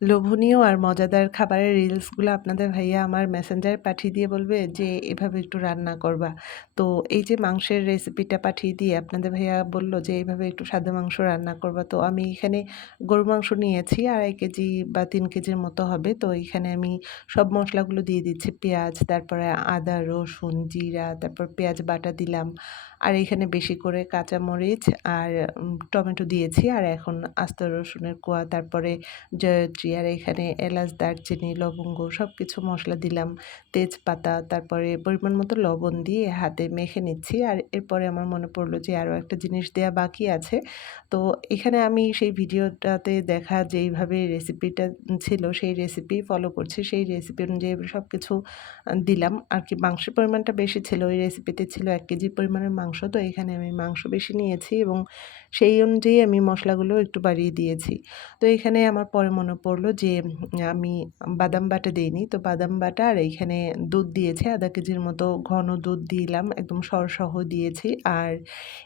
লোভনীয় আর মজাদার খাবারের রিলসগুলো আপনাদের ভাইয়া আমার মেসেঞ্জারে পাঠিয়ে দিয়ে বলবে যে, "এভাবে একটু রান্না করবা।" তো এই যে মাংসের রেসিপিটা পাঠিয়ে দিয়ে আপনাদের ভাইয়া বলল যে, "এভাবে একটু সাদা মাংস রান্না করবা।" তো আমি এখানে গরুর মাংস নিয়েছি ২.৫ কেজি বা ৩ কেজির মতো হবে। তো এখানে আমি সব মসলাগুলো দিয়ে দিচ্ছি। পেঁয়াজ, তারপরে আদা, রসুন, জিরা, তারপর পেঁয়াজ বাটা দিলাম। আর এখানে বেশি করে কাঁচামরিচ আর টমেটো দিয়েছি। আর এখন আস্ত রসুনের কোয়া, তারপরে জয়ত্রী, আর এখানে এলাচ, দারচিনি, লবঙ্গ সবকিছু মসলা দিলাম। তেজপাতা, তারপরে পরিমাণ মতো লবণ দিয়ে হাতে মেখে নিচ্ছি। আর এরপরে আমার মনে পড়লো যে আরও একটা জিনিস দেয়া বাকি আছে। তো এখানে আমি সেই ভিডিওটাতে দেখা যেইভাবে রেসিপিটা ছিল সেই রেসিপি ফলো করছি। সেই রেসিপি অনুযায়ী সবকিছু দিলাম। আর কি মাংসের পরিমাণটা বেশি ছিল। ওই রেসিপিতে ছিল ১ কেজি পরিমাণের মাংস। তো এখানে আমি মাংস বেশি নিয়েছি এবং সেই অনুযায়ী আমি মসলাগুলো একটু বাড়িয়ে দিয়েছি। তো এখানে আমার পরে মনে পড়লো যে আমি বাদাম বাটা দেইনি। তো বাদাম বাটা আর এইখানে দুধ দিয়েছি ০.৫ কেজির মতো ঘন দুধ দিলাম। একদম সরসহ দিয়েছি। আর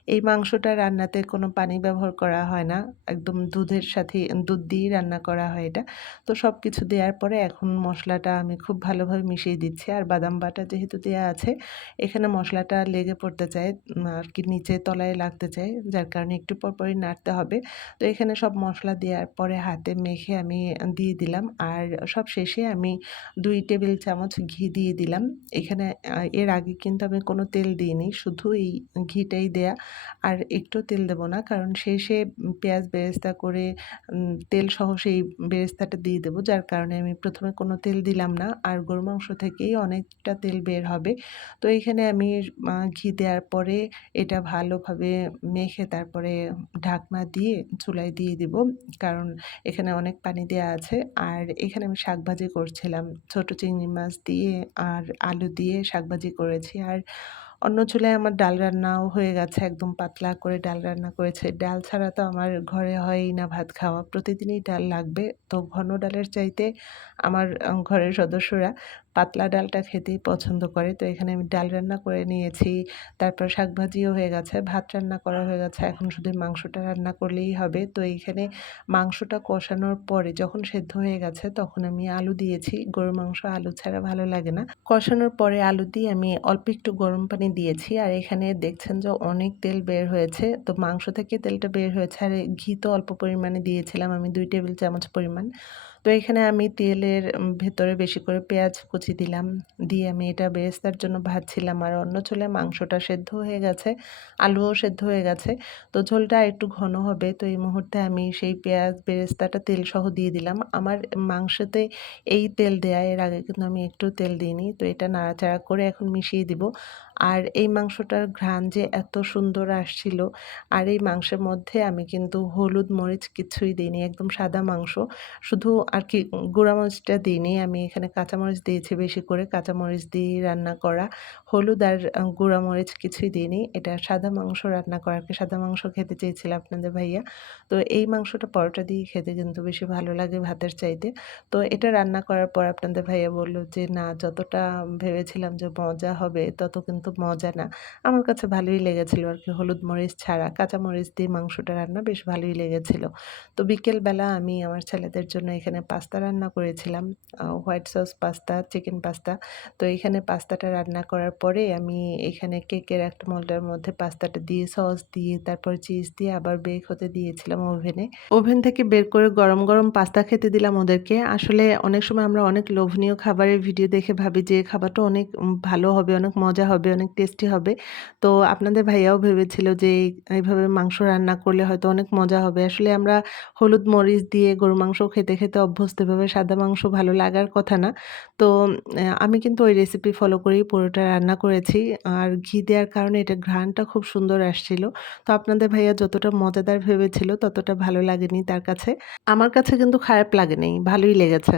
এই মাংসটা রান্নাতে কোনো পানি ব্যবহার করা হয় না। একদম দুধের সাথে দুধ দিয়েই রান্না করা হয় এটা। তো সবকিছু দেওয়ার পরে এখন মসলাটা আমি খুব ভালোভাবে মিশিয়ে দিচ্ছি। আর বাদাম বাটা যেহেতু দেয়া আছে, এখানে মসলাটা লেগে পড়তে চায়, আর কি নিচে তলায় লাগতে চায়। যার কারণে একটু পরপরই নাড়তে হবে। তো এখানে সব মসলা দেওয়ার পরে হাতে মেখে আমি দিয়ে দিলাম। আর সব শেষে আমি ২ টেবিল চামচ ঘি দিয়ে দিলাম। এখানে এর আগে কিন্তু আমি কোনো তেল দিইনি। শুধু এই ঘিটাই দেয়া। আর একটু তেল দেব না। কারণ শেষে পেঁয়াজ বেরেস্তা করে তেলসহ সেই বেরেস্তাটা দিয়ে দেব। যার কারণে আমি ১ম এ কোনো তেল দিলাম না। আর গরুর মাংস থেকেই অনেকটা তেল বের হবে। তো এইখানে আমি ঘি দেওয়ার পরে এটা ভালোভাবে মেখে তারপরে ঢাকনা দিয়ে চুলায় দিয়ে দিব। কারণ এখানে অনেক পানি দেয়া আছে। আর এখানে আমি শাকভাজি করছিলাম। ছোট চিংড়ি মাছ দিয়ে আর আলু দিয়ে শাকভাজি করেছি। আর অন্য চুলায় আমার ডাল রান্নাও হয়ে গেছে। একদম পাতলা করে ডাল রান্না করেছে। ডাল ছাড়া তো আমার ঘরে হয়ই না ভাত খাওয়া। প্রতিদিনই ডাল লাগবে। তো ঘন ডালের চাইতে আমার ঘরের সদস্যরা পাতলা ডালটা খেতেই পছন্দ করে। তো এখানে আমি ডাল রান্না করে নিয়েছি। তারপর শাকভাজিও হয়ে গেছে। ভাত রান্না করা হয়ে গেছে। এখন শুধু মাংসটা রান্না করলেই হবে। তো এইখানে মাংসটা কষানোর পরে যখন সেদ্ধ হয়ে গেছে তখন আমি আলু দিয়েছি। গরুর মাংস আলু ছাড়া ভালো লাগে না। কষানোর পরে আলু দিয়ে আমি অল্প একটু গরম পানি দিয়েছি। আর এখানে দেখছেন যে অনেক তেল বের হয়েছে। তো মাংস থেকে তেলটা বের হয়েছে। আর ঘি তো অল্প পরিমাণে দিয়েছিলাম আমি ২ টেবিল চামচ পরিমাণ। তো এখানে আমি তেলের ভেতরে বেশি করে পেঁয়াজ কুচি দিলাম। দিয়ে আমি এটা বেরেস্তার জন্য ভাজছিলাম। আর অন্য চুলায় মাংসটা সেদ্ধ হয়ে গেছে, আলুও সেদ্ধ হয়ে গেছে। তো ঝোলটা একটু ঘন হবে। তো এই মুহূর্তে আমি সেই পেঁয়াজ বেরেস্তাটা তেলসহ দিয়ে দিলাম। আমার মাংসতে এই তেল দেয়া, এর আগে কিন্তু আমি একটুও তেল দিইনি। তো এটা নাড়াচাড়া করে এখন মিশিয়ে দিব। আর এই মাংসটার ঘ্রাণ যে এত সুন্দর আসছিল। আর এই মাংসের মধ্যে আমি কিন্তু হলুদ, মরিচ কিছুই দিইনি। একদম সাদা মাংস। শুধু আর কি গুঁড়া মরিচটা দিইনি। আমি এখানে কাঁচামরিচ দিয়েছি বেশি করে। কাঁচামরিচ দিয়েই রান্না করা। হলুদ আর গুঁড়া মরিচ কিছুই দিইনি। এটা সাদা মাংস রান্না করা। আর কি সাদা মাংস খেতে চেয়েছিল আপনাদের ভাইয়া। তো এই মাংসটা পরোটা দিয়ে খেতে কিন্তু বেশি ভালো লাগে ভাতের চাইতে। তো এটা রান্না করার পর আপনাদের ভাইয়া বলল যে, "না, যতটা ভেবেছিলাম যে মজা হবে তত কিন্তু মজা না।" আমার কাছে ভালোই লেগেছিল আর কি হলুদ মরিচ ছাড়া। কাঁচামরিচ দিয়ে মাংসটা রান্না বেশ ভালোই লেগেছিল। তো বিকেলবেলা আমি আমার ছেলেদের জন্য এখানে পাস্তা রান্না করেছিলাম। White sauce pasta, chicken pasta. তো এখানে পাস্তাটা রান্না করার পরে আমি এখানে কেকের একটা মোল্ডের মধ্যে পাস্তাটা দিয়ে সস দিয়ে তারপর চিজ দিয়ে আবার বেক হতে দিয়েছিলাম ওভেনে। ওভেন থেকে বের করে গরম, গরম পাস্তা খেতে দিলাম ওদেরকে। আসলে অনেক সময় আমরা অনেক লোভনীয় খাবারের ভিডিও দেখে ভাবি যে খাবারটা অনেক ভালো হবে, অনেক মজা হবে, অনেক টেস্টি হবে। তো আপনাদের ভাইয়াও ভেবেছিল যে এইভাবে মাংস রান্না করলে হয়তো অনেক মজা হবে। আসলে আমরা হলুদ মরিচ দিয়ে গরুর মাংস খেতে, খেতে অভ্যস্ত। এভাবে সাদা মাংস ভালো লাগার কথা না। তো আমি কিন্তু ওই রেসিপি ফলো করেই পুরোটা রান্না করেছি। আর ঘি দেওয়ার কারণে এটার ঘ্রাণটা খুব সুন্দর আসছিল। তো আপনাদের ভাইয়া যতটা মজাদার ভেবেছিল ততটা ভালো লাগেনি তার কাছে। আমার কাছে কিন্তু খারাপ লাগেনি, ভালোই লেগেছে।